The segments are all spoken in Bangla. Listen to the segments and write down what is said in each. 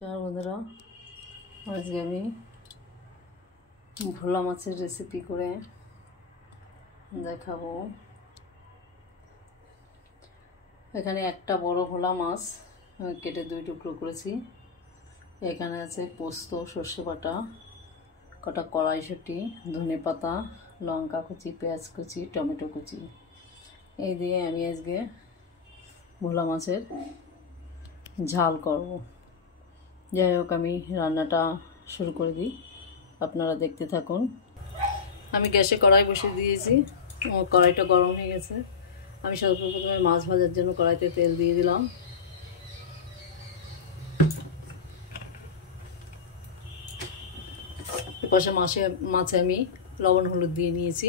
বন্ধুরা, আজকে আমি ভোলা মাছের রেসিপি করে দেখাবো। এখানে একটা বড় ভোলা মাছ কেটে 2 টুকরো করেছি। এখানে আছে পোস্ত, সর্ষে বাটা, কটা কড়াইশুঁটি, ধনেপাতা, লঙ্কা কুচি, পেঁয়াজ কুচি, টমেটো কুচি। এই দিয়ে আমি আজকে ভোলা মাছের ঝাল করব। যাই হোক, আমি রান্নাটা শুরু করে দিই, আপনারা দেখতে থাকুন। আমি গ্যাসে কড়াই বসিয়ে দিয়েছি, কড়াইটা গরম হয়ে গেছে। আমি সর্বপ্রথমে মাছ ভাজার জন্য কড়াইতে তেল দিয়ে দিলাম। এপাশে মাছে আমি লবণ হলুদ দিয়ে নিয়েছি।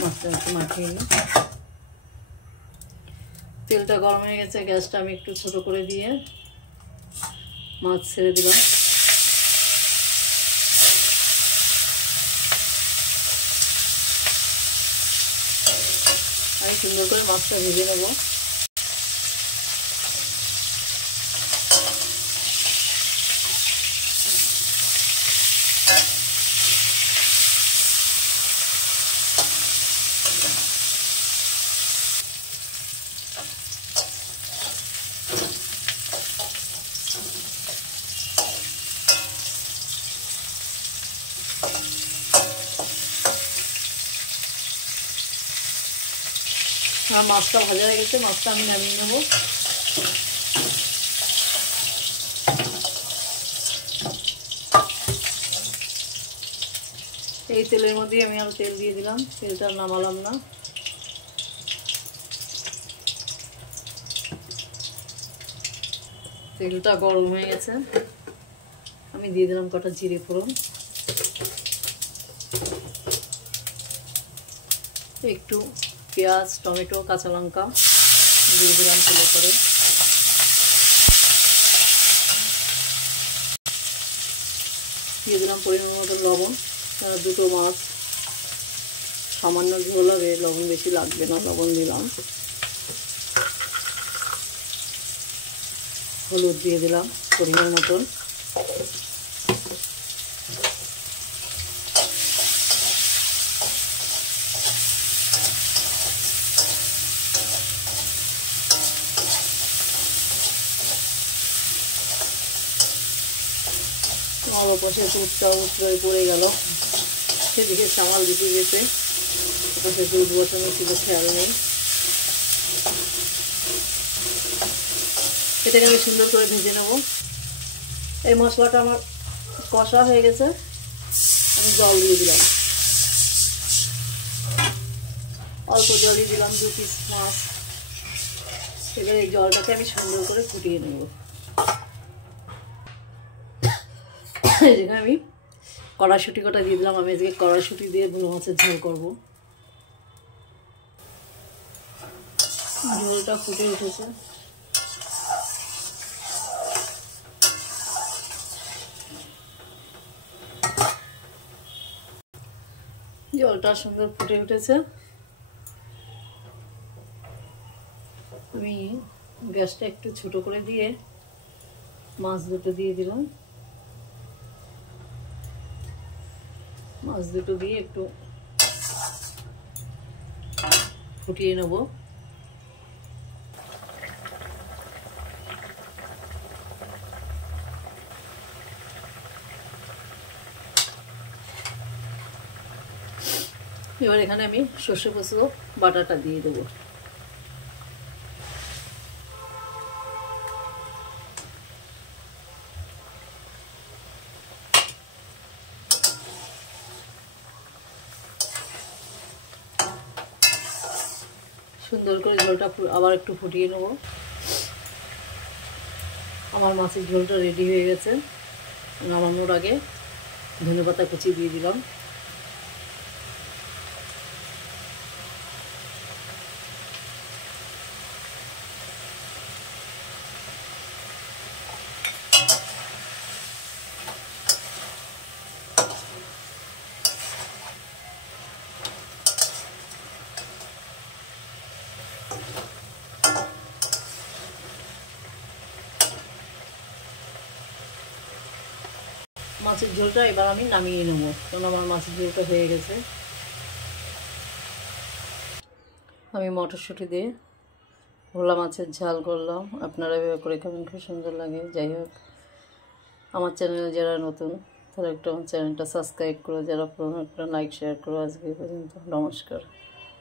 মাছটা একটু মাখিয়ে নিই। তেলটা গরম হয়ে গেছে, গ্যাসটা আমি একটু ছোট করে দিয়ে মাছ ছেড়ে দিলাম। আমি সুন্দর করে মাছটা ভেজে নেব। আর মাছটা ভাজা হয়ে গেছে, মাছটা আমি নামিয়ে নেব। এই তেলের মধ্যেই আমি আরো তেল দিয়ে দিলাম, তেলটা নামালাম না। তেলটা গরম হয়ে গেছে, আমি দিয়ে দিলাম কটা জিরে ফোড়ন, একটু পেঁয়াজ, টমেটো, কাঁচা লঙ্কা দিয়ে দিলাম তেলে করে। দিয়ে দিলাম পরিমাণ মতো লবণ। দুটো মাছ, সামান্য ঝোল হবে, লবণ বেশি লাগবে না, লবণ দিলাম। হলুদ দিয়ে দিলাম পরিমাণ মতন। আমার পাশে দুধটা উতরে পড়ে গেল, সেদিকে সামাল দিতে যেতে পাশে দুধ বসানো ছিল, খেয়াল নেই। এটাকে আমি সুন্দর করে ভেজে নেব। এই মশলাটা আমার কষা হয়ে গেছে, আমি জল দিয়ে দিলাম। অল্প জলই দিলাম, 2 পিস মাছ। এবার এই জলটাকে আমি সুন্দর করে ফুটিয়ে নেব। যেখানে আমি কড়াইশুঁটি কটা দিয়ে দিলাম। আমি আজকে কড়াইশুঁটি দিয়ে ভোলা মাছের ঝোল করব। ঝোলটা ফুটে উঠেছে, জলটা সুন্দর ফুটে উঠেছে। আমি গ্যাসটা একটু ছোট করে দিয়ে মাছ দুটো দিয়ে দিলাম। মাছ দুটো দিয়ে একটু ফুটিয়ে নেব। এবার এখানে আমি সর্ষে পোস্ত বাটাটা দিয়ে দেবো। সুন্দর করে ঝোলটা আবার একটু ফুটিয়ে নেব। আমার মাছের ঝোলটা রেডি হয়ে গেছে। নামানোর আগে ধনেপাতা কুচি দিয়ে দিলাম। মাছের ঝোলটা এবার আমি নামিয়ে নেব, কারণ আমার মাছের ঝোলটা হয়ে গেছে। আমি মটরশুঁটি দিয়ে ভোলা মাছের ঝাল করলাম, আপনারা এভাবে করে খাবেন, খুব সুন্দর লাগে। যাই হোক, আমার চ্যানেলে যারা নতুন তারা একটু আমার চ্যানেলটা সাবস্ক্রাইব করো, যারা পুরনো একটা লাইক শেয়ার করো। আজকে পর্যন্ত, নমস্কার।